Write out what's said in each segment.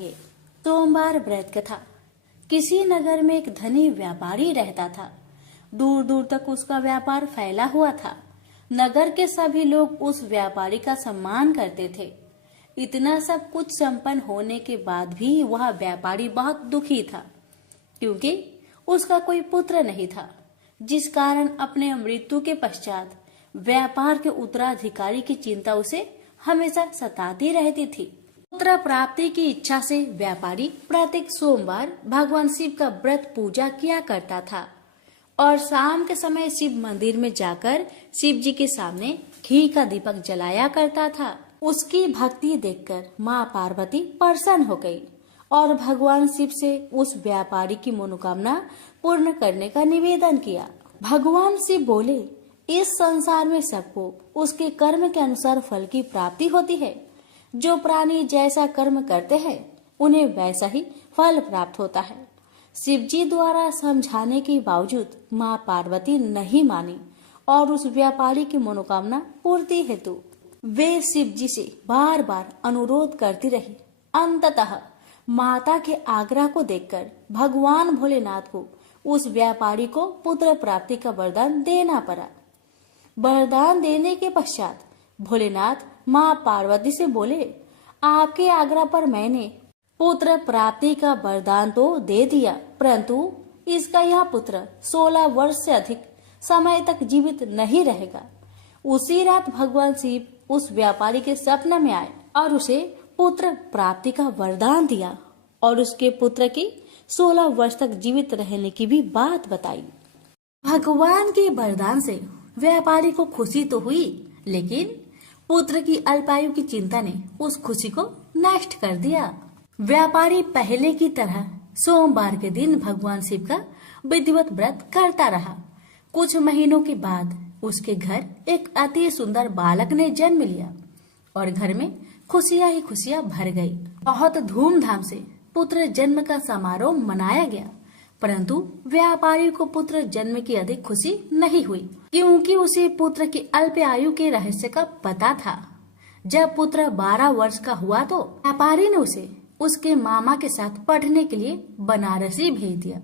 ये सोमवार व्रत कथा। किसी नगर में एक धनी व्यापारी रहता था। दूर दूर तक उसका व्यापार फैला हुआ था। नगर के सभी लोग उस व्यापारी का सम्मान करते थे। इतना सब कुछ संपन्न होने के बाद भी वह व्यापारी बहुत दुखी था, क्योंकि उसका कोई पुत्र नहीं था, जिस कारण अपने मृत्यु के पश्चात व्यापार के उत्तराधिकारी की चिंता उसे हमेशा सताती रहती थी। पुत्र प्राप्ति की इच्छा से व्यापारी प्रत्येक सोमवार भगवान शिव का व्रत पूजा किया करता था और शाम के समय शिव मंदिर में जाकर शिव जी के सामने घी का दीपक जलाया करता था। उसकी भक्ति देखकर माँ पार्वती प्रसन्न हो गई और भगवान शिव से उस व्यापारी की मनोकामना पूर्ण करने का निवेदन किया। भगवान शिव बोले, इस संसार में सबको उसके कर्म के अनुसार फल की प्राप्ति होती है। जो प्राणी जैसा कर्म करते हैं उन्हें वैसा ही फल प्राप्त होता है। शिव जी द्वारा समझाने के बावजूद माँ पार्वती नहीं मानी और उस व्यापारी की मनोकामना पूर्ति हेतु वे शिव जी से बार बार अनुरोध करती रही। अंततः माता के आग्रह को देखकर भगवान भोलेनाथ को उस व्यापारी को पुत्र प्राप्ति का वरदान देना पड़ा। वरदान देने के पश्चात भोलेनाथ माँ पार्वती से बोले, आपके आग्रह पर मैंने पुत्र प्राप्ति का वरदान तो दे दिया, परंतु इसका यह पुत्र 16 वर्ष से अधिक समय तक जीवित नहीं रहेगा। उसी रात भगवान शिव उस व्यापारी के स्वप्न में आए और उसे पुत्र प्राप्ति का वरदान दिया और उसके पुत्र की 16 वर्ष तक जीवित रहने की भी बात बताई। भगवान के वरदान से व्यापारी को खुशी तो हुई, लेकिन पुत्र की अल्पायु की चिंता ने उस खुशी को नष्ट कर दिया। व्यापारी पहले की तरह सोमवार के दिन भगवान शिव का विधिवत व्रत करता रहा। कुछ महीनों के बाद उसके घर एक अति सुंदर बालक ने जन्म लिया और घर में खुशियां ही खुशियां भर गई। बहुत धूमधाम से पुत्र जन्म का समारोह मनाया गया, परंतु व्यापारी को पुत्र जन्म की अधिक खुशी नहीं हुई, क्योंकि उसे पुत्र की अल्प आयु के रहस्य का पता था। जब पुत्र 12 वर्ष का हुआ तो व्यापारी ने उसे उसके मामा के साथ पढ़ने के लिए बनारसी भेज दिया।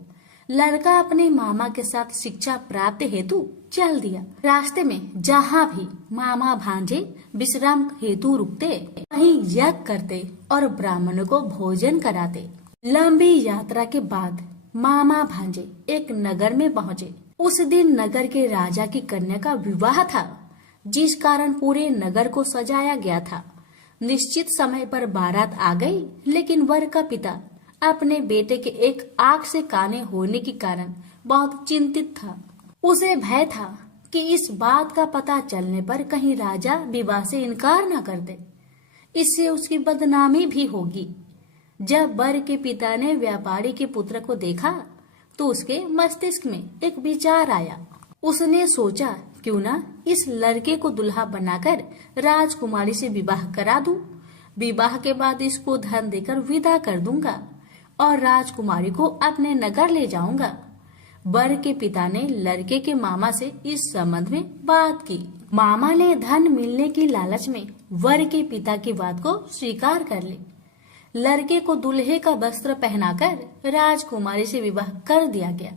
लड़का अपने मामा के साथ शिक्षा प्राप्त हेतु चल दिया। रास्ते में जहाँ भी मामा भांजे विश्राम हेतु रुकते, वहीं यज्ञ करते और ब्राह्मणों को भोजन कराते। लंबी यात्रा के बाद मामा भांजे एक नगर में पहुँचे। उस दिन नगर के राजा की कन्या का विवाह था, जिस कारण पूरे नगर को सजाया गया था। निश्चित समय पर बारात आ गई, लेकिन वर का पिता अपने बेटे के एक आंख से काने होने के कारण बहुत चिंतित था। उसे भय था कि इस बात का पता चलने पर कहीं राजा विवाह से इनकार न कर दे, इससे उसकी बदनामी भी होगी। जब वर के पिता ने व्यापारी के पुत्र को देखा तो उसके मस्तिष्क में एक विचार आया। उसने सोचा, क्यों ना इस लड़के को दुल्हा बनाकर राजकुमारी से विवाह करा दूं। विवाह के बाद इसको धन देकर विदा कर दूंगा और राजकुमारी को अपने नगर ले जाऊंगा। वर के पिता ने लड़के के मामा से इस संबंध में बात की। मामा ने धन मिलने की लालच में वर के पिता की बात को स्वीकार कर ली। लड़के को दूल्हे का वस्त्र पहनाकर राजकुमारी से विवाह कर दिया गया।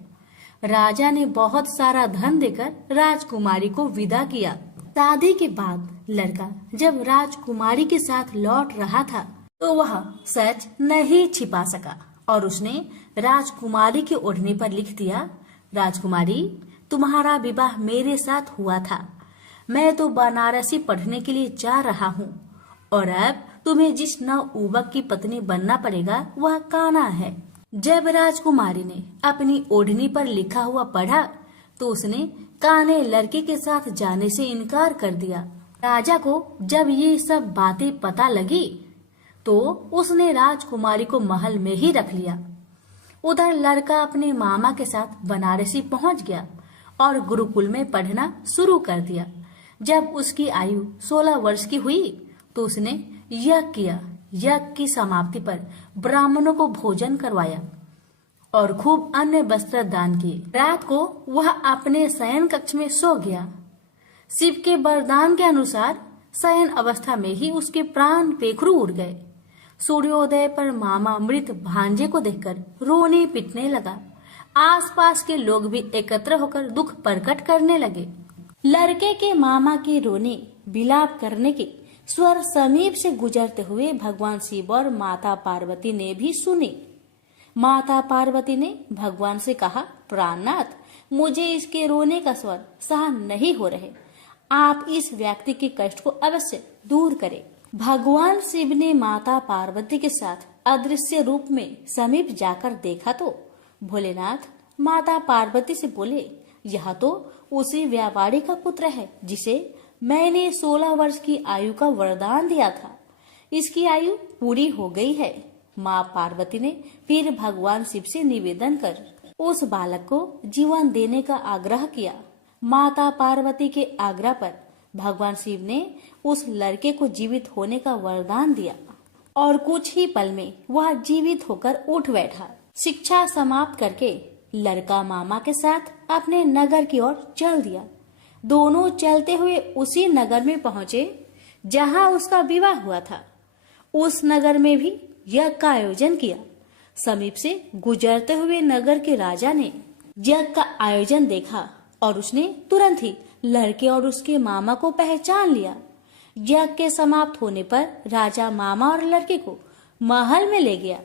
राजा ने बहुत सारा धन देकर राजकुमारी को विदा किया। शादी के बाद लड़का जब राजकुमारी के साथ लौट रहा था तो वह सच नहीं छिपा सका और उसने राजकुमारी के ओढ़ने पर लिख दिया, राजकुमारी, तुम्हारा विवाह मेरे साथ हुआ था। मैं तो बनारसी पढ़ने के लिए जा रहा हूँ और अब तुम्हें जिस नवयुवक की पत्नी बनना पड़ेगा वह कान्हा है। जब राजकुमारी ने अपनी ओढ़नी पर लिखा हुआ पढ़ा तो उसने कान्हे लड़के के साथ जाने से इनकार कर दिया। राजा को जब ये सब बातें पता लगी तो उसने राजकुमारी को महल में ही रख लिया। उधर लड़का अपने मामा के साथ बनारसी पहुंच गया और गुरुकुल में पढ़ना शुरू कर दिया। जब उसकी आयु 16 वर्ष की हुई तो उसने यज्ञ किया। यज्ञ की समाप्ति पर ब्राह्मणों को भोजन करवाया और खूब अन्य वस्त्र दान किए। रात को वह अपने शयन कक्ष में सो गया। शिव के वरदान के अनुसार शयन अवस्था में ही उसके प्राण पेखरू उड़ गए। सूर्योदय पर मामा मृत भांजे को देखकर रोने पिटने लगा। आसपास के लोग भी एकत्र होकर दुख प्रकट करने लगे। लड़के के मामा के रोने विलाप करने के स्वर समीप से गुजरते हुए भगवान शिव और माता पार्वती ने भी सुने। माता पार्वती ने भगवान से कहा, प्राणनाथ, मुझे इसके रोने का स्वर सहन नहीं हो रहे, आप इस व्यक्ति के कष्ट को अवश्य दूर करें। भगवान शिव ने माता पार्वती के साथ अदृश्य रूप में समीप जाकर देखा तो भोलेनाथ माता पार्वती से बोले, यह तो उसी व्यापारी का पुत्र है जिसे मैंने 16 वर्ष की आयु का वरदान दिया था। इसकी आयु पूरी हो गई है। माँ पार्वती ने फिर भगवान शिव से निवेदन कर उस बालक को जीवन देने का आग्रह किया। माता पार्वती के आग्रह पर भगवान शिव ने उस लड़के को जीवित होने का वरदान दिया और कुछ ही पल में वह जीवित होकर उठ बैठा। शिक्षा समाप्त करके लड़का मामा के साथ अपने नगर की ओर चल दिया। दोनों चलते हुए उसी नगर में पहुंचे जहां उसका विवाह हुआ था। उस नगर में भी यज्ञ का आयोजन किया। समीप से गुजरते हुए नगर के राजा ने यज्ञ का आयोजन देखा और उसने तुरंत ही लड़के और उसके मामा को पहचान लिया। यज्ञ के समाप्त होने पर राजा मामा और लड़के को महल में ले गया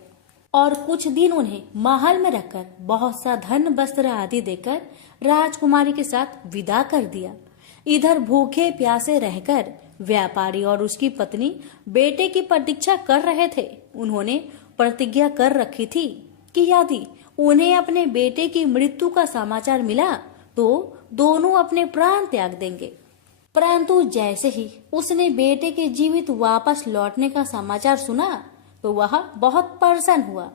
और कुछ दिन उन्हें महल में रखकर बहुत सा धन वस्त्र आदि देकर राजकुमारी के साथ विदा कर दिया। इधर भूखे प्यासे रहकर व्यापारी और उसकी पत्नी बेटे की प्रतीक्षा कर रहे थे। उन्होंने प्रतिज्ञा कर रखी थी कि यदि उन्हें अपने बेटे की मृत्यु का समाचार मिला तो दोनों अपने प्राण त्याग देंगे। परंतु जैसे ही उसने बेटे के जीवित वापस लौटने का समाचार सुना तो वह बहुत परेशान हुआ।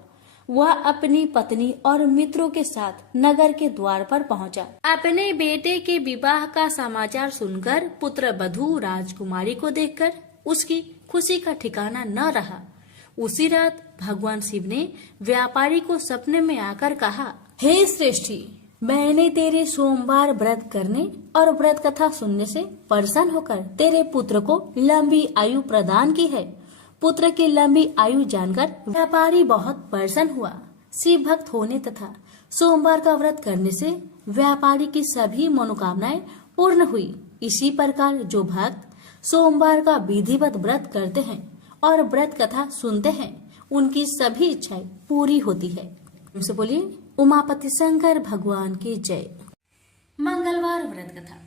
वह अपनी पत्नी और मित्रों के साथ नगर के द्वार पर पहुंचा। अपने बेटे के विवाह का समाचार सुनकर पुत्र वधू राजकुमारी को देखकर उसकी खुशी का ठिकाना न रहा। उसी रात भगवान शिव ने व्यापारी को सपने में आकर कहा, हे श्रेष्ठी, मैंने तेरे सोमवार व्रत करने और व्रत कथा सुनने से प्रसन्न होकर तेरे पुत्र को लंबी आयु प्रदान की है। पुत्र की लंबी आयु जानकर व्यापारी बहुत प्रसन्न हुआ। शिव भक्त होने तथा सोमवार का व्रत करने से व्यापारी की सभी मनोकामनाएं पूर्ण हुई। इसी प्रकार जो भक्त सोमवार का विधिवत व्रत करते हैं और व्रत कथा सुनते हैं उनकी सभी इच्छाएं पूरी होती है। उनसे बोलिए उमापति शंकर भगवान की जय। मंगलवार व्रत कथा।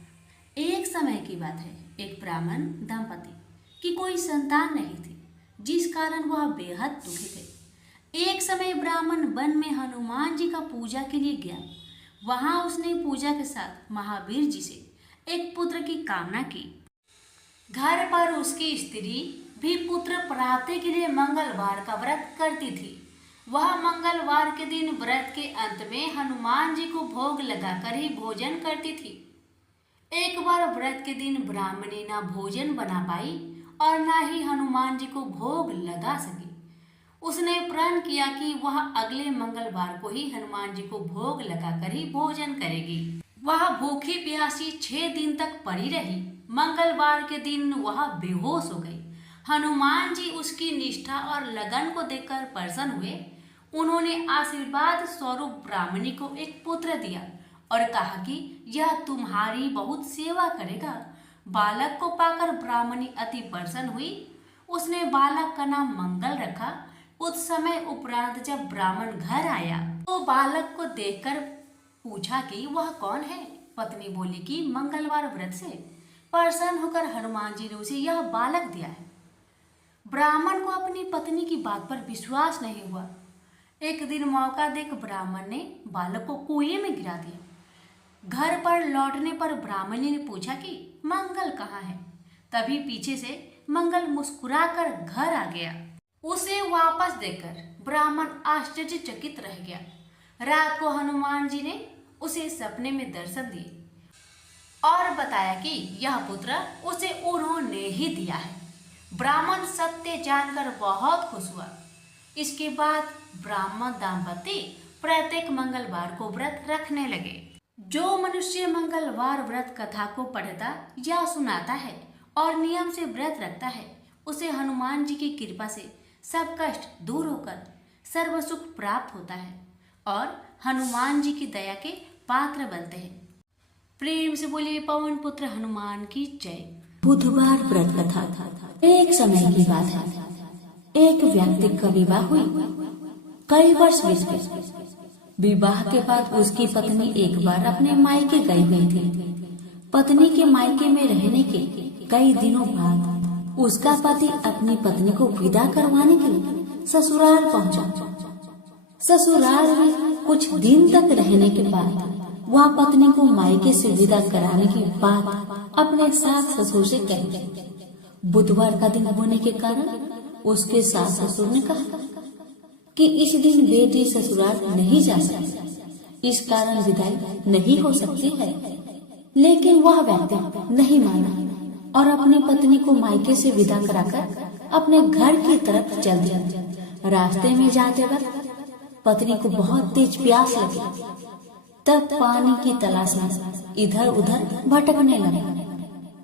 एक समय की बात है, एक ब्राह्मण दंपति की कोई संतान नहीं थी, जिस कारण वह बेहद दुखी थे। एक समय ब्राह्मण वन में हनुमान जी का पूजा के लिए गया। वहां उसने पूजा के साथ महावीर जी से एक पुत्र की कामना की। घर पर उसकी स्त्री भी पुत्र प्राप्ति के लिए मंगलवार का व्रत करती थी। वह मंगलवार के दिन व्रत के अंत में हनुमान जी को भोग लगाकर ही भोजन करती थी। एक बार व्रत के दिन ब्राह्मणी ना भोजन बना पाई और ना ही हनुमान जी को भोग लगा सकी। उसने प्रण किया कि वह अगले मंगलवार को ही हनुमान जी को भोग लगाकर ही भोजन करेगी। वह भूखी प्यासी 6 दिन तक पड़ी रही। मंगलवार के दिन वह बेहोश हो गई। हनुमान जी उसकी निष्ठा और लगन को देखकर प्रसन्न हुए। उन्होंने आशीर्वाद स्वरूप ब्राह्मणी को एक पुत्र दिया और कहा कि यह तुम्हारी बहुत सेवा करेगा। बालक को पाकर ब्राह्मणी अति प्रसन्न हुई। उसने बालक का नाम मंगल रखा। कुछ समय उपरांत जब ब्राह्मण घर आया तो बालक को देखकर पूछा कि वह कौन है। पत्नी बोली कि मंगलवार व्रत से प्रसन्न होकर हनुमान जी ने उसे यह बालक दिया है। ब्राह्मण को अपनी पत्नी की बात पर विश्वास नहीं हुआ। एक दिन मौका देख ब्राह्मण ने बालक को कुएं में गिरा दिया। घर पर लौटने पर ब्राह्मणी ने पूछा कि मंगल कहाँ है। तभी पीछे से मंगल मुस्कुराकर घर आ गया। उसे वापस देखकर ब्राह्मण आश्चर्यचकित रह गया। रात को हनुमान जी ने उसे सपने में दर्शन दिए और बताया कि यह पुत्र उसे उन्होंने ही दिया है। ब्राह्मण सत्य जानकर बहुत खुश हुआ। इसके बाद ब्राह्मण दंपति प्रत्येक मंगलवार को व्रत रखने लगे। जो मनुष्य मंगलवार व्रत कथा को पढ़ता या सुनाता है और नियम से व्रत रखता है, उसे हनुमान जी की कृपा से सब कष्ट दूर होकर सर्व सुख प्राप्त होता है और हनुमान जी की दया के पात्र बनते हैं। प्रेम से बोलिए पवन पुत्र हनुमान की जय। बुधवार व्रत कथा। एक समय की बात है, एक व्यक्ति का विवाह हुई। कई वर्ष बीत गए। विवाह के बाद उसकी पत्नी एक बार अपने मायके गई हुई थी। पत्नी के मायके में रहने के कई दिनों बाद उसका पति अपनी पत्नी को विदा करवाने के लिए ससुराल पहुंचा। ससुराल में कुछ दिन तक रहने के बाद वह पत्नी को मायके से विदा कराने की बात अपने सास ससुर से कही। बुधवार का दिन होने के कारण उसके सास ससुर ने कहा कि इस दिन बेटी ससुराल नहीं जा सकती, इस कारण विदाई नहीं हो सकती है। लेकिन वह व्यक्ति नहीं माना और अपनी पत्नी को मायके से विदा कराकर अपने घर की तरफ चल दिया। रास्ते में जाते वक्त पत्नी को बहुत तेज प्यास लगी। तब पानी की तलाश में इधर उधर भटकने लगा।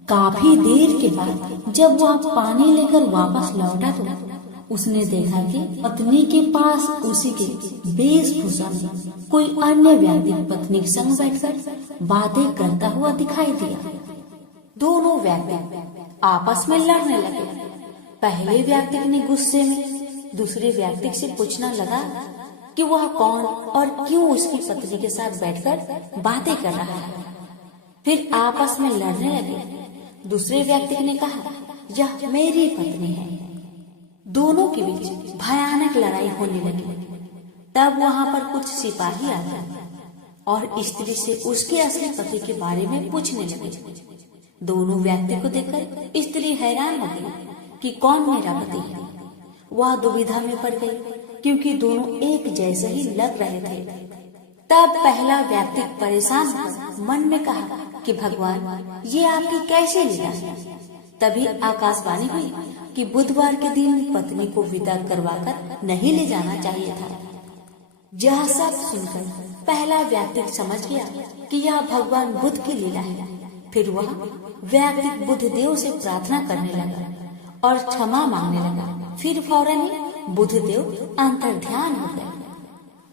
काफी देर के बाद जब वह पानी लेकर वापस लौटा तो उसने देखा कि पत्नी के पास उसी के वेशभूषा में कोई अन्य व्यक्ति पत्नी के संग बैठकर बातें करता हुआ दिखाई दिया। दोनों व्यक्ति आपस में लड़ने लगे। पहले व्यक्ति ने गुस्से में दूसरे व्यक्ति से पूछना लगा कि वह कौन और क्यों उसकी पत्नी के साथ बैठकर बातें कर रहा है। फिर आपस में लड़ने लगे। दूसरे व्यक्ति ने कहा, यह मेरी पत्नी है। दोनों के बीच भयानक लड़ाई होने लगी। तब वहां पर कुछ सिपाही आ गए और स्त्री से उसके असली पति के बारे में पूछने लगे। दोनों व्यक्ति को देखकर स्त्री हैरान हो गई कि कौन मेरा पति है। वह दुविधा में पड़ गई क्योंकि दोनों एक जैसे ही लग रहे थे। तब पहला व्यक्ति परेशान होकर मन में कहा कि भगवान, ये आपकी कैसे लीला है। तभी आकाशवाणी हुई कि बुधवार के दिन पत्नी को विदा करवाकर नहीं ले जाना चाहिए था। यह सब सुनकर पहला व्यक्ति समझ गया कि यह भगवान बुद्ध की लीला है। फिर वह व्यक्ति बुद्धदेव से प्रार्थना करने लगा और क्षमा मांगने लगा। फिर फौरन ही बुद्धदेव अंतर्ध्यान हो गए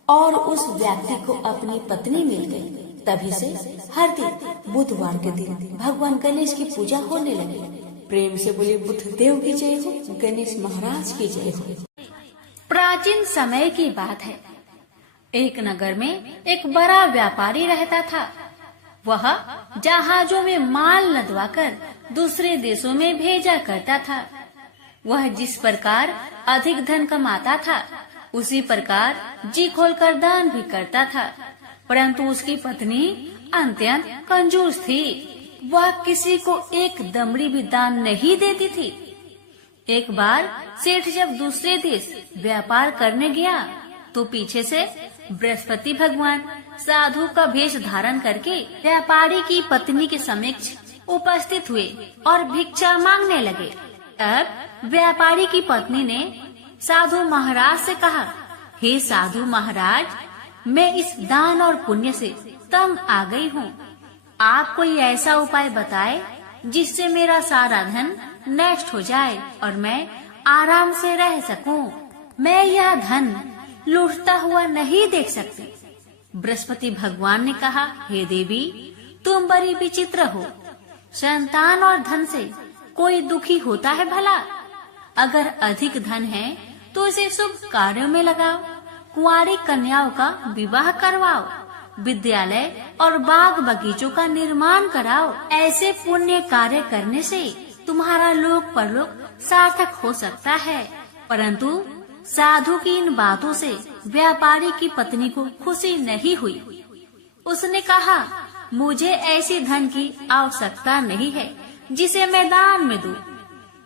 और उस व्यक्ति को अपनी पत्नी मिल गई। तभी से हर दिन बुधवार के दिन भगवान गणेश की पूजा होने लगी। प्रेम से बोले बुद्धदेव की जय हो, गणेश महाराज की जय हो। प्राचीन समय की बात है। एक नगर में एक बड़ा व्यापारी रहता था। वह जहाजों में माल लदवाकर दूसरे देशों में भेजा करता था। वह जिस प्रकार अधिक धन कमाता था उसी प्रकार जी खोलकर दान भी करता था। परंतु उसकी पत्नी अत्यंत कंजूस थी। वह किसी को एक दमड़ी भी दान नहीं देती थी। एक बार सेठ जब दूसरे देश व्यापार करने गया तो पीछे से बृहस्पति भगवान साधु का वेश धारण करके व्यापारी की पत्नी के समक्ष उपस्थित हुए और भिक्षा मांगने लगे। तब व्यापारी की पत्नी ने साधु महाराज से कहा, हे साधु महाराज, मैं इस दान और पुण्य से तंग आ गई हूँ। आप कोई ऐसा उपाय बताए जिससे मेरा सारा धन नष्ट हो जाए और मैं आराम से रह सकूं। मैं यह धन लूटता हुआ नहीं देख सकती। बृहस्पति भगवान ने कहा, हे देवी, तुम बड़ी विचित्र हो। संतान और धन से कोई दुखी होता है भला? अगर अधिक धन है तो इसे शुभ कार्यों में लगाओ। कुंवारी कन्याओं का विवाह करवाओ। विद्यालय और बाग बगीचों का निर्माण कराओ। ऐसे पुण्य कार्य करने से तुम्हारा लोक परलोक सार्थक हो सकता है। परंतु साधु की इन बातों से व्यापारी की पत्नी को खुशी नहीं हुई। उसने कहा, मुझे ऐसी धन की आवश्यकता नहीं है जिसे मैं दान में दूं।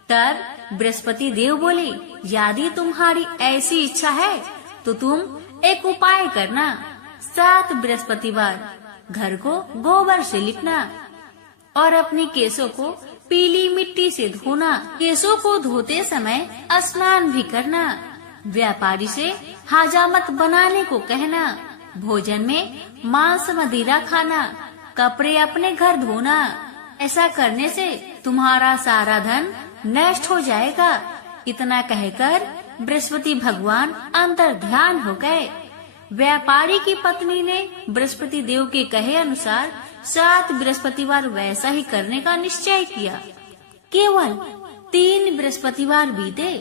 तब बृहस्पति देव बोले, यदि तुम्हारी ऐसी इच्छा है तो तुम एक उपाय करना। 7 बृहस्पतिवार घर को गोबर से लिपना और अपने केसों को पीली मिट्टी से धोना। केसों को धोते समय स्नान भी करना। व्यापारी से हजामत बनाने को कहना। भोजन में मांस मदिरा खाना। कपड़े अपने घर धोना। ऐसा करने से तुम्हारा सारा धन नष्ट हो जाएगा। इतना कहकर बृहस्पति भगवान अंतर ध्यान हो गए। व्यापारी की पत्नी ने बृहस्पति देव के कहे अनुसार 7 बृहस्पतिवार वैसा ही करने का निश्चय किया। केवल 3 बृहस्पतिवार बीते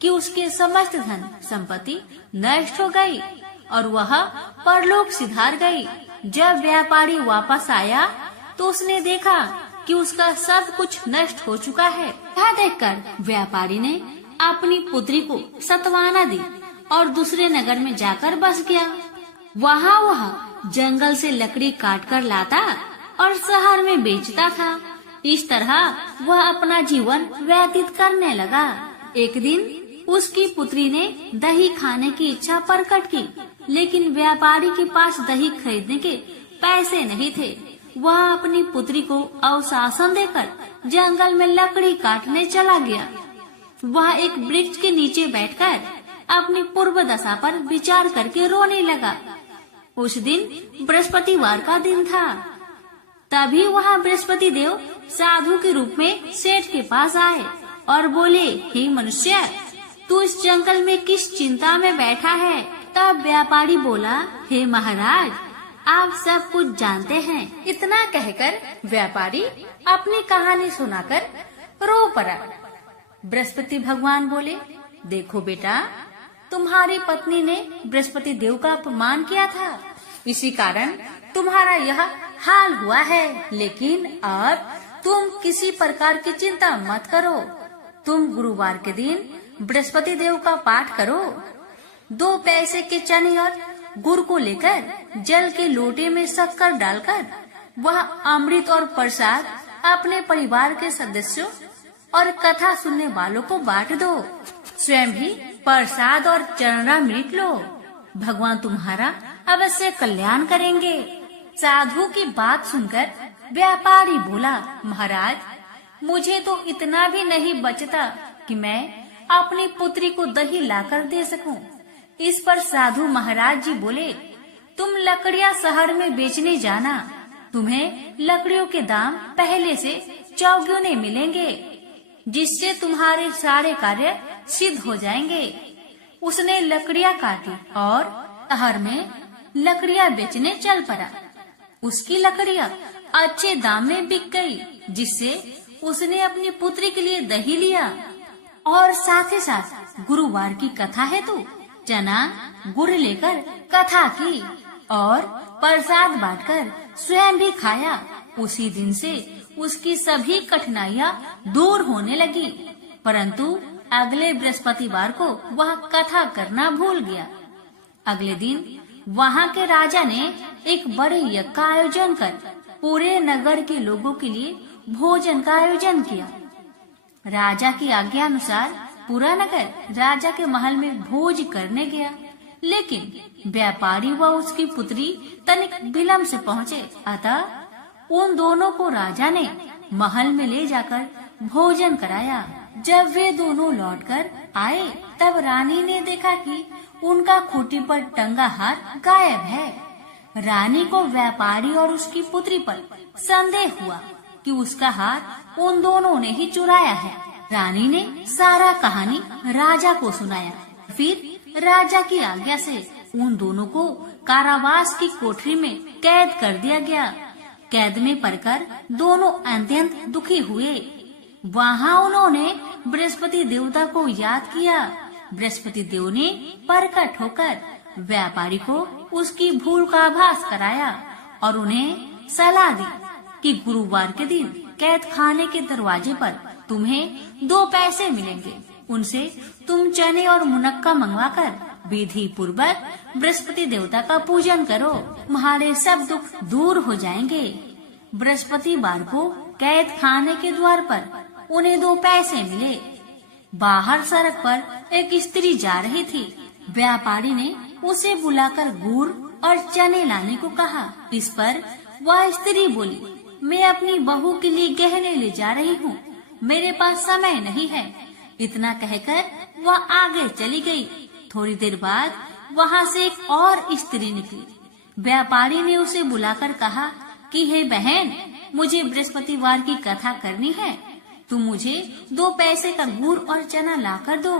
कि उसके समस्त धन संपत्ति नष्ट हो गई और वह परलोक सिधार गई। जब व्यापारी वापस आया तो उसने देखा कि उसका सब कुछ नष्ट हो चुका है। यह देखकर व्यापारी ने अपनी पुत्री को सत्वाना दी और दूसरे नगर में जाकर बस गया। वहाँ वह जंगल से लकड़ी काट कर लाता और शहर में बेचता था। इस तरह वह अपना जीवन व्यतीत करने लगा। एक दिन उसकी पुत्री ने दही खाने की इच्छा प्रकट की, लेकिन व्यापारी के पास दही खरीदने के पैसे नहीं थे। वह अपनी पुत्री को अवशासन देकर जंगल में लकड़ी काटने चला गया। वह एक वृक्ष के नीचे बैठकर अपनी पूर्व दशा पर विचार करके रोने लगा। उस दिन बृहस्पतिवार का दिन था। तभी वहाँ बृहस्पति देव साधु के रूप में सेठ के पास आए और बोले, हे मनुष्य, तू इस जंगल में किस चिंता में बैठा है? तब व्यापारी बोला, हे महाराज, आप सब कुछ जानते हैं। इतना कहकर व्यापारी अपनी कहानी सुनाकर रो पड़ा। बृहस्पति भगवान बोले, देखो बेटा, तुम्हारी पत्नी ने बृहस्पति देव का अपमान किया था, इसी कारण तुम्हारा यह हाल हुआ है। लेकिन अब तुम किसी प्रकार की चिंता मत करो। तुम गुरुवार के दिन बृहस्पति देव का पाठ करो। 2 पैसे के चने और गुड़ को लेकर जल के लोटे में शक्कर डालकर वह अमृत और प्रसाद अपने परिवार के सदस्यों और कथा सुनने वालों को बांट दो। स्वयं भी प्रसाद और चरणामृत लो। भगवान तुम्हारा अवश्य कल्याण करेंगे। साधु की बात सुनकर व्यापारी बोला, महाराज, मुझे तो इतना भी नहीं बचता कि मैं अपनी पुत्री को दही लाकर दे सकूं। इस पर साधु महाराज जी बोले, तुम लकड़ियां शहर में बेचने जाना, तुम्हें लकड़ियों के दाम पहले से चौगुने मिलेंगे, जिससे तुम्हारे सारे कार्य सिद्ध हो जाएंगे। उसने लकड़ियां काटी और शहर में लकड़ियां बेचने चल पड़ा। उसकी लकड़ियां अच्छे दाम में बिक गई, जिससे उसने अपनी पुत्री के लिए दही लिया और साथ ही साथ गुरुवार की कथा हेतु चना गुड़ लेकर कथा की और प्रसाद बांटकर स्वयं भी खाया। उसी दिन से उसकी सभी कठिनाइयां दूर होने लगी, परंतु अगले बृहस्पतिवार को वह कथा करना भूल गया। अगले दिन वहाँ के राजा ने एक बड़े यज्ञ का आयोजन कर पूरे नगर के लोगों के लिए भोजन का आयोजन किया। राजा की आज्ञा अनुसार पूरा नगर राजा के महल में भोज करने गया, लेकिन व्यापारी व उसकी पुत्री तनिक विलंब से पहुँचे। अतः उन दोनों को राजा ने महल में ले जाकर भोजन कराया। जब वे दोनों लौटकर आए, तब रानी ने देखा कि उनका खूंटी पर टंगा हार गायब है। रानी को व्यापारी और उसकी पुत्री पर संदेह हुआ कि उसका हार उन दोनों ने ही चुराया है। रानी ने सारा कहानी राजा को सुनाया। फिर राजा की आज्ञा से उन दोनों को कारावास की कोठरी में कैद कर दिया गया। कैद में पड़कर दोनों अत्यंत दुखी हुए। वहाँ उन्होंने बृहस्पति देवता को याद किया। बृहस्पति देव ने प्रकट होकर व्यापारी को उसकी भूल का आभास कराया और उन्हें सलाह दी कि गुरुवार के दिन कैद खाने के दरवाजे पर तुम्हें 2 पैसे मिलेंगे। उनसे तुम चने और मुनक्का मंगवाकर विधि पूर्वक बृहस्पति देवता का पूजन करो, तुम्हारे सब दुख दूर हो जाएंगे। बृहस्पतिवार को कैद खाने के द्वार पर उन्हें 2 पैसे मिले। बाहर सड़क पर एक स्त्री जा रही थी। व्यापारी ने उसे बुलाकर गुड़ और चने लाने को कहा। इस पर वह स्त्री बोली, मैं अपनी बहू के लिए गहने ले जा रही हूँ, मेरे पास समय नहीं है। इतना कहकर वह आगे चली गई। थोड़ी देर बाद वहाँ से एक और स्त्री निकली। व्यापारी ने उसे बुलाकर कहा कि हे बहन, मुझे बृहस्पतिवार की कथा करनी है, तुम मुझे 2 पैसे का गुड़ और चना लाकर दो।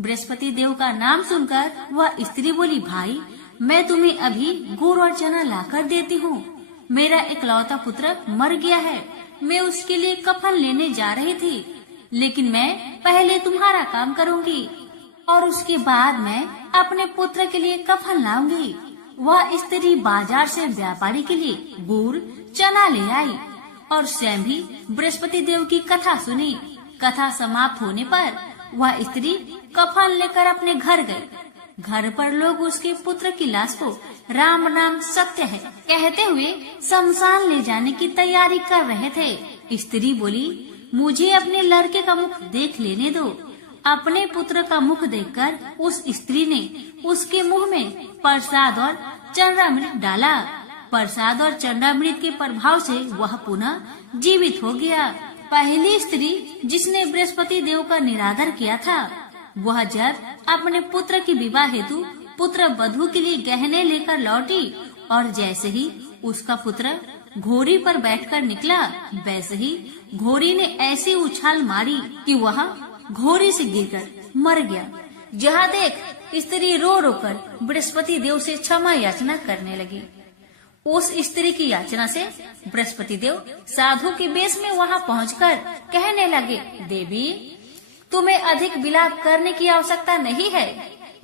बृहस्पति देव का नाम सुनकर वह स्त्री बोली, भाई मैं तुम्हें अभी गुड़ और चना लाकर देती हूँ। मेरा इकलौता पुत्र मर गया है, मैं उसके लिए कफन लेने जा रही थी, लेकिन मैं पहले तुम्हारा काम करूँगी और उसके बाद मैं अपने पुत्र के लिए कफन लाऊंगी। वह स्त्री बाजार से व्यापारी के लिए गुड़ चना ले आई और स्वयं भी बृहस्पति देव की कथा सुनी। कथा समाप्त होने पर वह स्त्री कफन लेकर अपने घर गई। घर पर लोग उसके पुत्र की लाश को राम नाम सत्य है कहते हुए शमशान ले जाने की तैयारी कर रहे थे। स्त्री बोली, मुझे अपने लड़के का मुख देख लेने दो। अपने पुत्र का मुख देखकर उस स्त्री ने उसके मुंह में प्रसाद और चंद्रामृत डाला। प्रसाद और चंद्रामृत के प्रभाव से वह पुनः जीवित हो गया। पहली स्त्री जिसने बृहस्पति देव का निरादर किया था, वह जब अपने पुत्र की विवाह हेतु पुत्र वधू के लिए गहने लेकर लौटी और जैसे ही उसका पुत्र घोड़ी पर बैठकर निकला, वैसे ही घोड़ी ने ऐसी उछाल मारी कि वह घोड़ी से गिरकर मर गया। जहाँ देख स्त्री रो रो कर बृहस्पति देव से क्षमा याचना करने लगी। उस स्त्री की याचना से बृहस्पति देव साधु के वेश में वहाँ पहुंचकर कहने लगे, देवी तुम्हें अधिक विलाप करने की आवश्यकता नहीं है।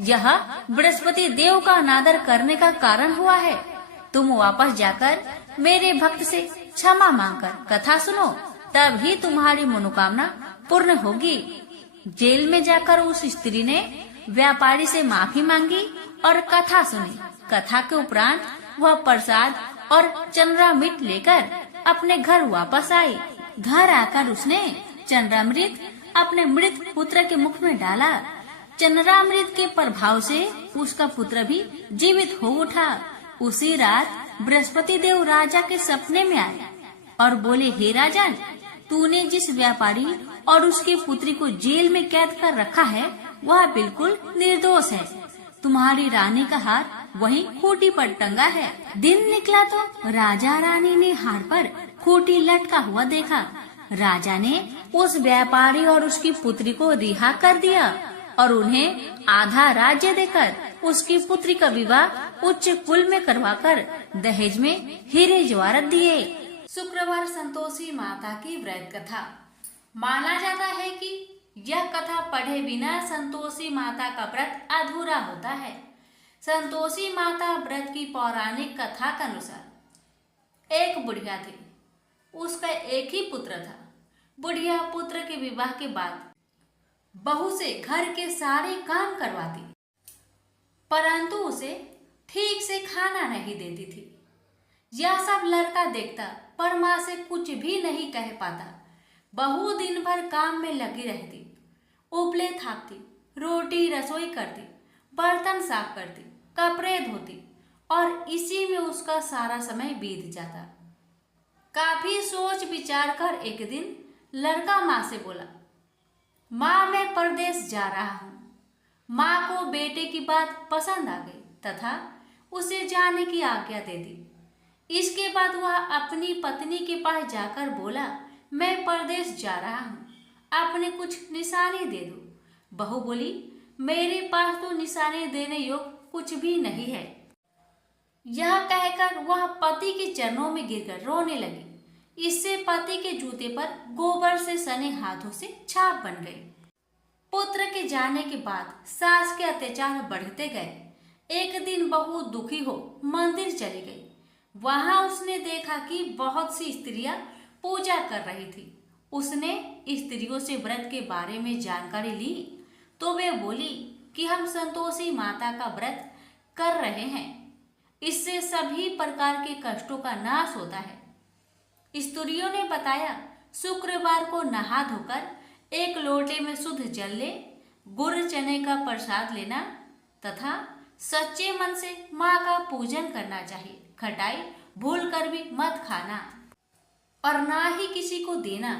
यह बृहस्पति देव का अनादर करने का कारण हुआ है। तुम वापस जाकर मेरे भक्त से क्षमा मांगकर कथा सुनो, तब ही तुम्हारी मनोकामना पूर्ण होगी। जेल में जाकर उस स्त्री ने व्यापारी से माफी मांगी और कथा सुनी। कथा के उपरांत वह प्रसाद और चंद्रामृत लेकर अपने घर वापस आई। घर आकर उसने चंद्रामृत अपने मृत पुत्र के मुख में डाला। चंद्रामृत के प्रभाव से उसका पुत्र भी जीवित हो उठा। उसी रात बृहस्पति देव राजा के सपने में आए और बोले, हे राजन, तूने जिस व्यापारी और उसकी पुत्री को जेल में कैद कर रखा है वह बिल्कुल निर्दोष है। तुम्हारी रानी का हार वहीं खूंटी पर टंगा है। दिन निकला तो राजा रानी ने हार पर खूंटी लटका हुआ देखा। राजा ने उस व्यापारी और उसकी पुत्री को रिहा कर दिया और उन्हें आधा राज्य देकर उसकी पुत्री का विवाह उच्च कुल में करवाकर दहेज में हीरे जवाहरात दिए। शुक्रवार संतोषी माता की व्रत कथा। माना जाता है कि यह कथा पढ़े बिना संतोषी माता का व्रत अधूरा होता है। संतोषी माता व्रत की पौराणिक कथा के अनुसार एक बुढ़िया थी। उसका एक ही पुत्र था। बुढ़िया पुत्र के विवाह के बाद बहू से घर के सारे काम करवाती, परंतु उसे ठीक से खाना नहीं देती थी। यह सब लड़का देखता पर माँ से कुछ भी नहीं कह पाता। बहू दिन भर काम में लगी रहती, उपले थापती, रोटी रसोई करती, बर्तन साफ करती, कपड़े धोती और इसी में उसका सारा समय बीत जाता। काफी सोच विचार कर एक दिन लड़का माँ से बोला, माँ मैं परदेश जा रहा हूँ। माँ को बेटे की बात पसंद आ गई तथा उसे जाने की आज्ञा दे दी। इसके बाद वह अपनी पत्नी के पास जाकर बोला, मैं परदेश जा रहा हूँ, आपने कुछ निशानी दे दो। बहू बोली, मेरे पास तो निशानी देने योग्य कुछ भी नहीं है। यह कहकर वह पति के चरणों में गिरकर रोने लगी। इससे पति के जूते पर गोबर से सने हाथों से छाप बन गई। पुत्र के जाने के बाद सास के अत्याचार बढ़ते गए। एक दिन बहू दुखी हो मंदिर चली गई। वहां उसने देखा कि बहुत सी स्त्रियां पूजा कर रही थी। उसने स्त्रियों से व्रत के बारे में जानकारी ली तो वे बोली कि हम संतोषी माता का व्रत कर रहे हैं, इससे सभी प्रकार के कष्टों का नाश होता है। स्त्रियों ने बताया, शुक्रवार को नहा धोकर एक लोटे में शुद्ध जल ले, गुड़ चने का प्रसाद लेना तथा सच्चे मन से माँ का पूजन करना चाहिए। खटाई भूल कर भी मत खाना और ना ही किसी को देना।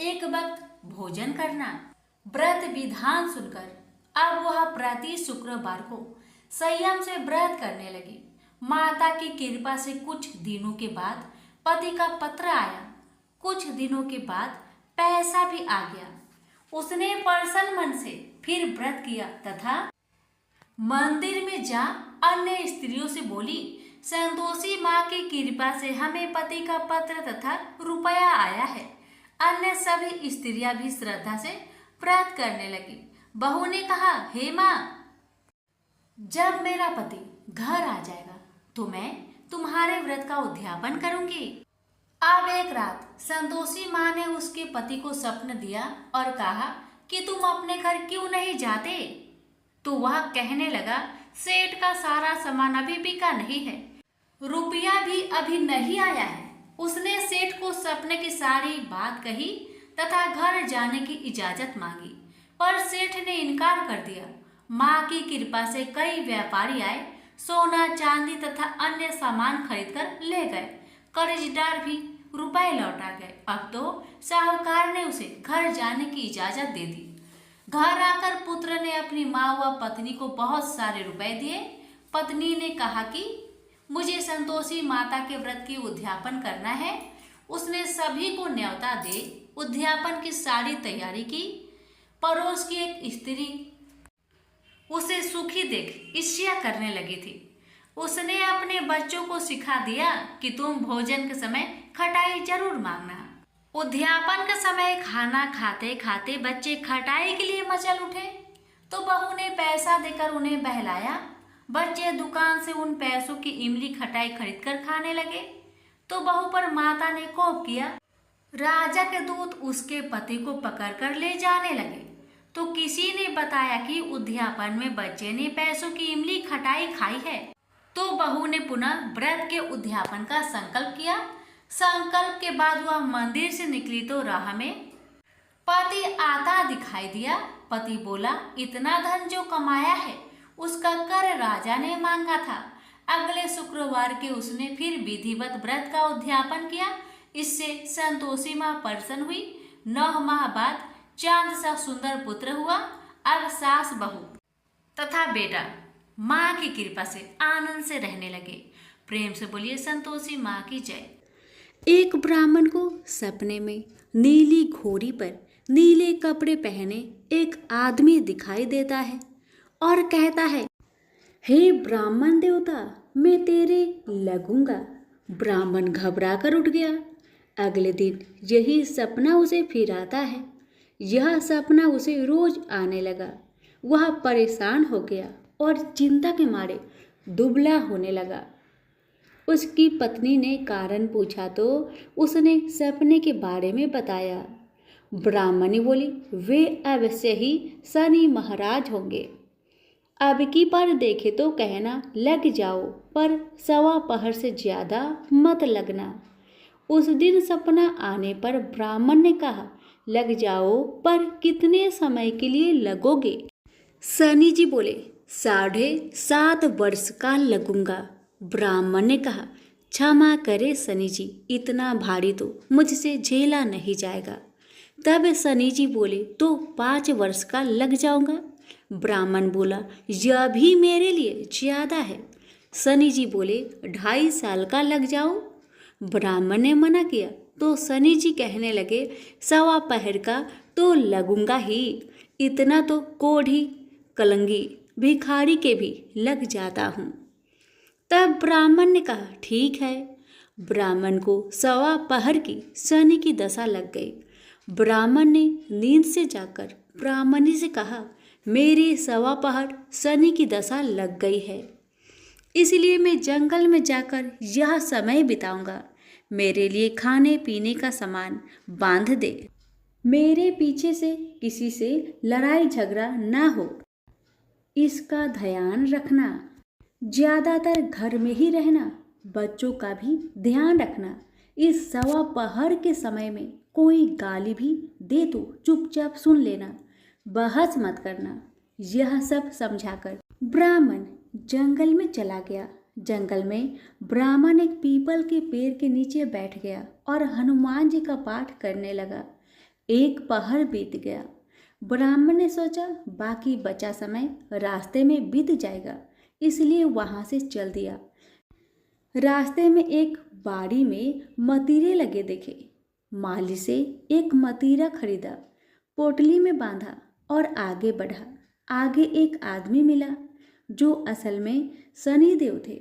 एक वक्त भोजन करना। व्रत विधान सुनकर अब वह प्रति शुक्रवार को संयम से व्रत करने लगी। माता की कृपा से कुछ दिनों के बाद पति का पत्र आया। कुछ दिनों के बाद पैसा भी आ गया। उसने प्रसन्न मन से फिर व्रत किया तथा मंदिर में जा अन्य स्त्रियों से बोली, संतोषी माँ की कृपा से हमें पति का पत्र तथा रुपया आया है। अन्य सभी स्त्रियां भी श्रद्धा से व्रत करने लगी। बहू ने कहा, हे माँ, जब मेरा पति घर आ जाएगा तो मैं तुम्हारे व्रत का उद्यापन करूंगी। अब एक रात संतोषी माँ ने उसके पति को स्वप्न दिया और कहा कि तुम अपने घर क्यों नहीं जाते? तो वह कहने लगा, सेठ का सारा सामान अभी बिका नहीं है, रुपया भी अभी नहीं आया है। उसने सेठ को सपने की सारी बात कही तथा घर जाने की इजाजत मांगी, पर सेठ ने इनकार कर दिया। माँ की कृपा से कई व्यापारी आए, सोना चांदी तथा अन्य सामान खरीदकर ले गए। कर्जदार भी रुपए लौटा गए। अब तो साहूकार ने उसे घर जाने की इजाजत दे दी। घर आकर पुत्र ने अपनी माँ व पत्नी को बहुत सारे रुपए दिए। पत्नी ने कहा कि मुझे संतोषी माता के व्रत की उद्यापन करना है। उसने सभी को न्योता दे उद्यापन की सारी तैयारी की। पड़ोस की एक स्त्री उसे सुखी देख ईर्ष्या करने लगी थी। उसने अपने बच्चों को सिखा दिया कि तुम भोजन के समय खटाई जरूर मांगना। उद्यापन के समय खाना खाते खाते बच्चे खटाई के लिए मचल उठे तो बहू ने पैसा देकर उन्हें बहलाया। बच्चे दुकान से उन पैसों की इमली खटाई खरीदकर खाने लगे तो बहू पर माता ने कोप किया। राजा के दूत उसके पति को पकड़कर ले जाने लगे तो किसी ने बताया कि उद्यापन में बच्चे ने पैसों की इमली खटाई खाई है। तो बहू ने पुनः व्रत के उद्यापन का संकल्प किया। संकल्प के बाद वह मंदिर से निकली तो राह में पति आता दिखाई दिया। पति बोला, इतना धन जो कमाया है उसका कर राजा ने मांगा था। अगले शुक्रवार के उसने फिर विधिवत व्रत का उद्यापन किया। इससे संतोषी माँ प्रसन्न हुई। 9 माह बाद चांद सा सुंदर पुत्र हुआ। अब सास बहू तथा बेटा माँ की कृपा से आनंद से रहने लगे। प्रेम से बोलिए संतोषी माँ की जय। एक ब्राह्मण को सपने में नीली घोड़ी पर नीले कपड़े पहने एक आदमी दिखाई देता है और कहता है, हे ब्राह्मण देवता, मैं तेरे लगूंगा। ब्राह्मण घबरा कर उठ गया। अगले दिन यही सपना उसे फिर आता है। यह सपना उसे रोज आने लगा। वह परेशान हो गया और चिंता के मारे दुबला होने लगा। उसकी पत्नी ने कारण पूछा तो उसने सपने के बारे में बताया। ब्राह्मणी बोली, वे अवश्य ही शनि महाराज होंगे। अब की बार देखे तो कहना लग जाओ, पर 1.15 पहर से ज्यादा मत लगना। उस दिन सपना आने पर ब्राह्मण ने कहा, लग जाओ, पर कितने समय के लिए लगोगे? शनि जी बोले, 7.5 वर्ष का लगूंगा। ब्राह्मण ने कहा, क्षमा करे शनि जी, इतना भारी तो मुझसे झेला नहीं जाएगा। तब शनि जी बोले, तो 5 वर्ष का लग जाऊंगा। ब्राह्मण बोला, यह भी मेरे लिए ज्यादा है। शनि जी बोले, 2.5 साल का लग जाओ। ब्राह्मण ने मना किया तो शनि जी कहने लगे, 1.25 पहर का तो लगूंगा ही। इतना तो कोढ़ी कलंगी भिखारी के भी लग जाता हूँ। तब ब्राह्मण ने कहा, ठीक है। ब्राह्मण को 1.25 पहर की शनि की दशा लग गई। ब्राह्मण ने नींद से जाकर ब्राह्मणी से कहा, मेरी 1.25 पहर शनि की दशा लग गई है, इसलिए मैं जंगल में जाकर यह समय बिताऊंगा। मेरे लिए खाने पीने का सामान बांध दे। मेरे पीछे से किसी से लड़ाई झगड़ा ना हो, इसका ध्यान रखना। ज्यादातर घर में ही रहना। बच्चों का भी ध्यान रखना। इस 1.25 पहर के समय में कोई गाली भी दे तो चुपचाप सुन लेना, बहस मत करना। यह सब समझाकर ब्राह्मण जंगल में चला गया। जंगल में ब्राह्मण एक पीपल के पेड़ के नीचे बैठ गया और हनुमान जी का पाठ करने लगा। 1 पहर बीत गया। ब्राह्मण ने सोचा बाकी बचा समय रास्ते में बीत जाएगा, इसलिए वहां से चल दिया। रास्ते में एक बाड़ी में मतीरे लगे देखे। माली से एक मतीरा खरीदा। पोटली में बांधा और आगे बढ़ा। आगे एक आदमी मिला जो असल में शनिदेव थे।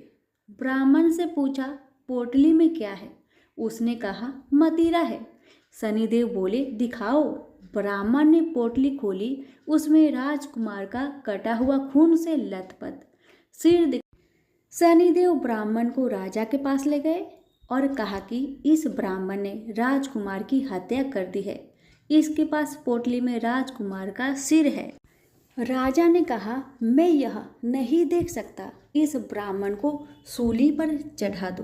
ब्राह्मण से पूछा, पोटली में क्या है? उसने कहा, मदिरा है। शनिदेव बोले, दिखाओ। ब्राह्मण ने पोटली खोली। उसमें राजकुमार का कटा हुआ खून से लथपथ सिर दिख। शनिदेव ब्राह्मण को राजा के पास ले गए और कहा कि इस ब्राह्मण ने राजकुमार की हत्या कर दी है। इसके पास पोटली में राजकुमार का सिर है। राजा ने कहा, मैं यह नहीं देख सकता, इस ब्राह्मण को सूली पर चढ़ा दो।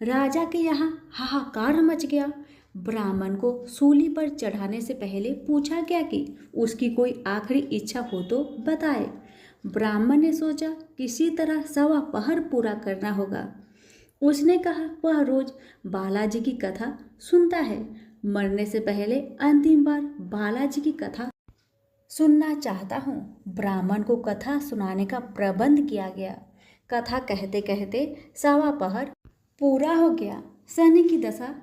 राजा के यहाँ हाहाकार मच गया। ब्राह्मण को सूली पर चढ़ाने से पहले पूछा गया कि उसकी कोई आखिरी इच्छा हो तो बताए। ब्राह्मण ने सोचा, किसी तरह 1.25 पहर पूरा करना होगा। उसने कहा, वह रोज बालाजी की कथा सुनता है। मरने से पहले अंतिम बार बालाजी की कथा सुनना चाहता हूँ। ब्राह्मण को कथा सुनाने का प्रबंध किया गया। कथा कहते कहते 1.25 पहर पूरा हो गया। शनि की दशा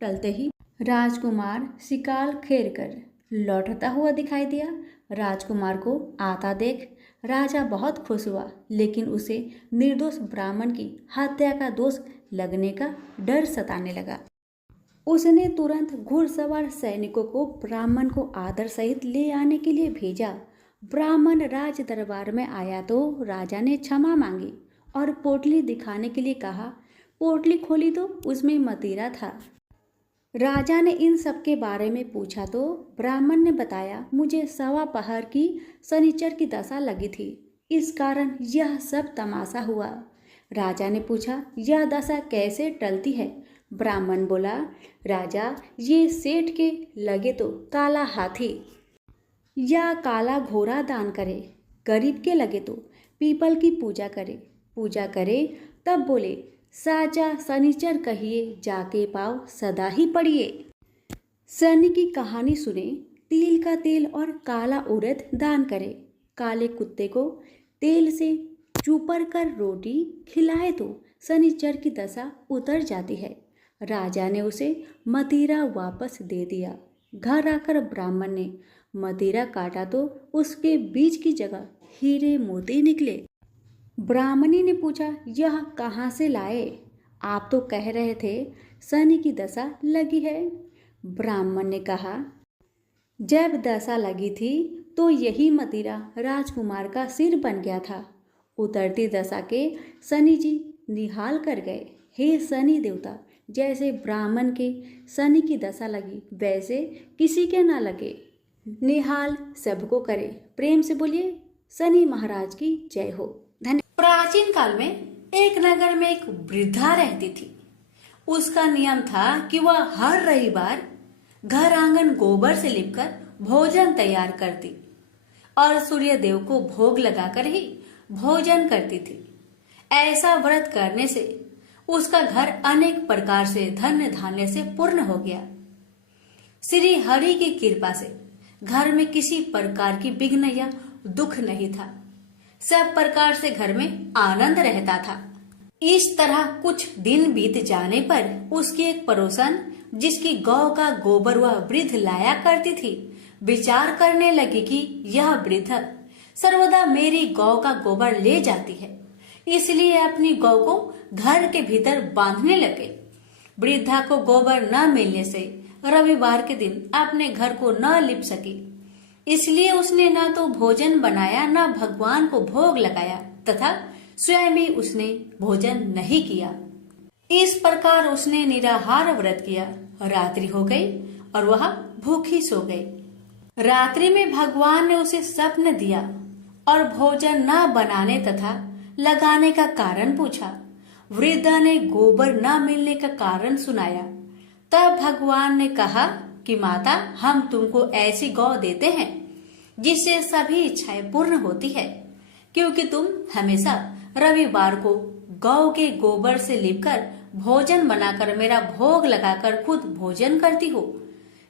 टलते ही राजकुमार शिकार खेल कर लौटता हुआ दिखाई दिया। राजकुमार को आता देख राजा बहुत खुश हुआ, लेकिन उसे निर्दोष ब्राह्मण की हत्या का दोष लगने का डर सताने लगा। उसने तुरंत घुड़सवार सैनिकों को ब्राह्मण को आदर सहित ले आने के लिए भेजा। ब्राह्मण राज दरबार में आया तो राजा ने क्षमा मांगी और पोटली दिखाने के लिए कहा। पोटली खोली तो उसमें मदिरा था। राजा ने इन सब के बारे में पूछा तो ब्राह्मण ने बताया, मुझे 1.25 पहर की शनिचर की दशा लगी थी, इस कारण यह सब तमाशा हुआ। राजा ने पूछा, यह दशा कैसे टलती है? ब्राह्मण बोला, राजा, ये सेठ के लगे तो काला हाथी या काला घोड़ा दान करे, गरीब के लगे तो पीपल की पूजा करे। तब बोले, साचा शनिचर कहिए, जाके पाओ सदा ही पढ़िए। शनि की कहानी सुने, तिल का तेल और काला उड़द दान करे, काले कुत्ते को तेल से चूपर कर रोटी खिलाए तो शनिचर की दशा उतर जाती है। राजा ने उसे मदिरा वापस दे दिया। घर आकर ब्राह्मण ने मदिरा काटा तो उसके बीज की जगह हीरे मोती निकले। ब्राह्मणी ने पूछा, यह कहाँ से लाए? आप तो कह रहे थे शनि की दशा लगी है। ब्राह्मण ने कहा, जब दशा लगी थी तो यही मदिरा राजकुमार का सिर बन गया था। उतरती दशा के शनि जी निहाल कर गए। हे शनि देवता, जैसे ब्राह्मण के शनि की दशा लगी वैसे किसी के ना लगे, निहाल सबको करे। प्रेम से बोलिए, शनि महाराज की जय हो। धन्यवाद। प्राचीन काल में एक नगर में एक वृद्धा रहती थी। उसका नियम था कि वह हर रविवार घर आंगन गोबर से लिपकर भोजन तैयार करती और सूर्य देव को भोग लगाकर ही भोजन करती थी। ऐसा व्रत करने से उसका घर अनेक प्रकार से धन्य धान्य से पूर्ण हो गया। श्री हरि की कृपा से घर में किसी प्रकार की विघ्न या दुख नहीं था। सब प्रकार से घर में आनंद रहता था। इस तरह कुछ दिन बीत जाने पर उसकी एक पड़ोसन, जिसकी गौ का गोबर वह वृद्ध लाया करती थी, विचार करने लगी कि यह वृद्ध सर्वदा मेरी गौ का गोबर ले जाती है, इसलिए अपनी गौ को घर के भीतर बांधने लगे। वृद्धा को गोबर न मिलने से रविवार के दिन अपने घर को न लिप सकी, इसलिए उसने न तो भोजन बनाया न भगवान को भोग लगाया तथा स्वयं भी उसने भोजन नहीं किया। इस प्रकार उसने निराहार व्रत किया। रात्रि हो गई और वह भूखी सो गई। रात्रि में भगवान ने उसे स्वप्न दिया और भोजन न बनाने तथा लगाने का कारण पूछा। वृद्धा ने गोबर न मिलने का कारण सुनाया। तब भगवान ने कहा कि माता, हम तुमको ऐसी गौ देते हैं जिससे सभी इच्छाएं पूर्ण होती है, क्योंकि तुम हमेशा रविवार को गौ के गोबर से लिपकर भोजन बनाकर मेरा भोग लगाकर खुद भोजन करती हो।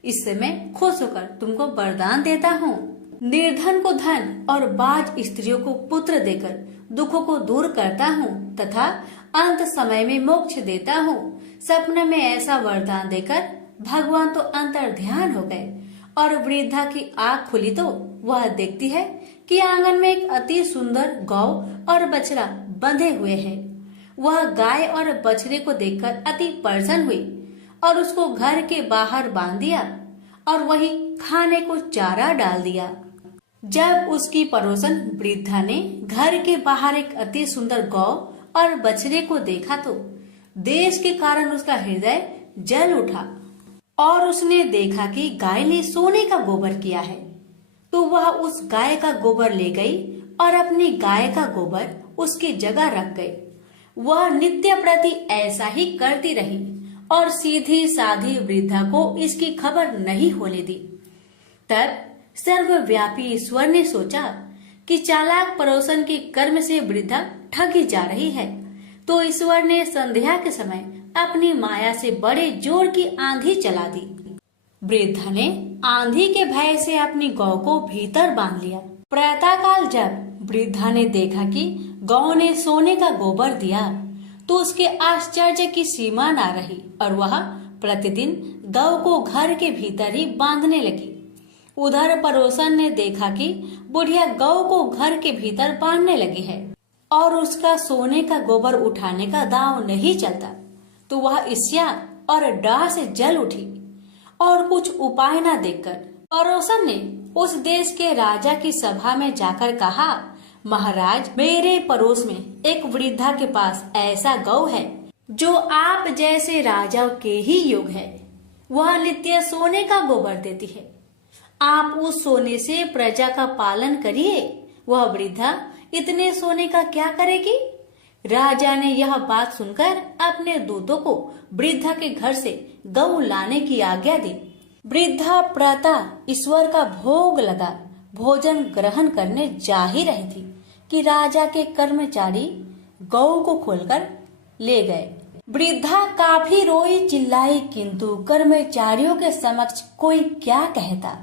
इससे मैं खुश होकर तुमको वरदान देता हूँ। निर्धन को धन और बाज स्त्रियों को पुत्र देकर दुखों को दूर करता हूँ तथा अंत समय में मोक्ष देता हूँ। सपने में ऐसा वरदान देकर भगवान तो अंतर ध्यान हो गए और वृद्धा की आंख खुली तो वह देखती है कि आंगन में एक अति सुंदर गौ और बछड़ा बंधे हुए हैं। वह गाय और बछड़े को देखकर अति प्रसन्न हुई और उसको घर के बाहर बांध दिया और वही खाने को चारा डाल दिया। जब उसकी पड़ोसन वृद्धा ने घर के बाहर एक अति सुंदर गौ और बछड़े को देखा तो देश के कारण उसका हृदय जल उठा और उसने देखा कि गाय ने सोने का गोबर किया है, तो वह उस गाय का गोबर ले गई और अपनी गाय का गोबर उसकी जगह रख गई। वह नित्य प्रति ऐसा ही करती रही और सीधी साधी वृद्धा को इसकी खबर नहीं होने दी। तब सर्वव्यापी ईश्वर ने सोचा कि चालाक पड़ोसन के कर्म से वृद्धा ठगी जा रही है, तो ईश्वर ने संध्या के समय अपनी माया से बड़े जोर की आंधी चला दी। वृद्धा ने आंधी के भय से अपनी गौ को भीतर बांध लिया। प्रातःकाल जब वृद्धा ने देखा कि गौ ने सोने का गोबर दिया तो उसके आश्चर्य की सीमा न रही और वह प्रतिदिन गौ को घर के भीतर ही बांधने लगी। उधर पड़ोसन ने देखा कि बुढ़िया गौ को घर के भीतर बांधने लगी है और उसका सोने का गोबर उठाने का दांव नहीं चलता, तो वह ईर्ष्या और डाह से जल उठी और कुछ उपाय न देखकर पड़ोसन ने उस देश के राजा की सभा में जाकर कहा, महाराज, मेरे पड़ोस में एक वृद्धा के पास ऐसा गौ है जो आप जैसे राजाओं के ही योग है। वह नित्य सोने का गोबर देती है। आप उस सोने से प्रजा का पालन करिए। वह वृद्धा इतने सोने का क्या करेगी? राजा ने यह बात सुनकर अपने दूतों को वृद्धा के घर से गौ लाने की आज्ञा दी। वृद्धा प्रातः ईश्वर का भोग लगा भोजन ग्रहण करने जा ही रही थी कि राजा के कर्मचारी गौ को खोलकर ले गए। वृद्धा काफी रोई चिल्लाई, किंतु कर्मचारियों के समक्ष कोई क्या कहता।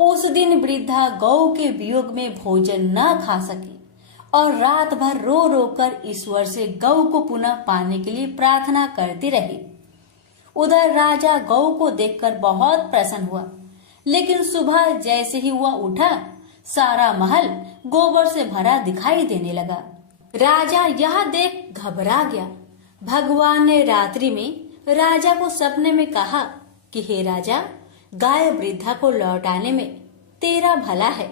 उस दिन वृद्धा गौ के वियोग में भोजन न खा सकी और रात भर रो रो कर ईश्वर से गौ को पुनः पाने के लिए प्रार्थना करती रही। उधर राजा गौ को देखकर बहुत प्रसन्न हुआ, लेकिन सुबह जैसे ही वह उठा, सारा महल गोबर से भरा दिखाई देने लगा। राजा यह देख घबरा गया। भगवान ने रात्रि में राजा को सपने में कहा कि हे राजा, गाय वृद्धा को लौटाने में तेरा भला है।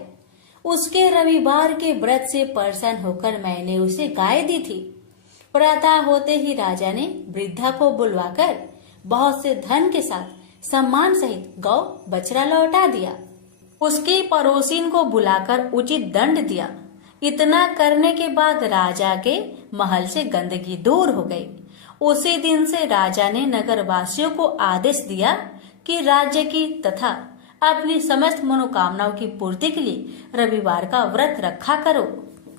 उसके रविवार के व्रत से प्रसन्न होकर मैंने उसे गाय दी थी। प्रातः होते ही राजा ने वृद्धा को बुलवाकर बहुत से धन के साथ सम्मान सहित गौ बछड़ा लौटा दिया। उसकी पड़ोसिन को बुलाकर उचित दंड दिया। इतना करने के बाद राजा के महल से गंदगी दूर हो गई। उसी दिन से राजा ने नगरवासियों को आदेश दिया कि राज्य की तथा अपनी समस्त मनोकामनाओं की पूर्ति के लिए रविवार का व्रत रखा करो।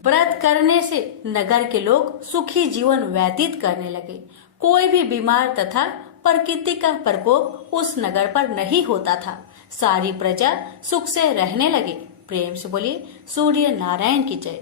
व्रत करने से नगर के लोग सुखी जीवन व्यतीत करने लगे। कोई भी बीमार तथा प्रकृति का प्रकोप उस नगर पर नहीं होता था। सारी प्रजा सुख से रहने लगे। प्रेम से बोलिए सूर्य नारायण की जय।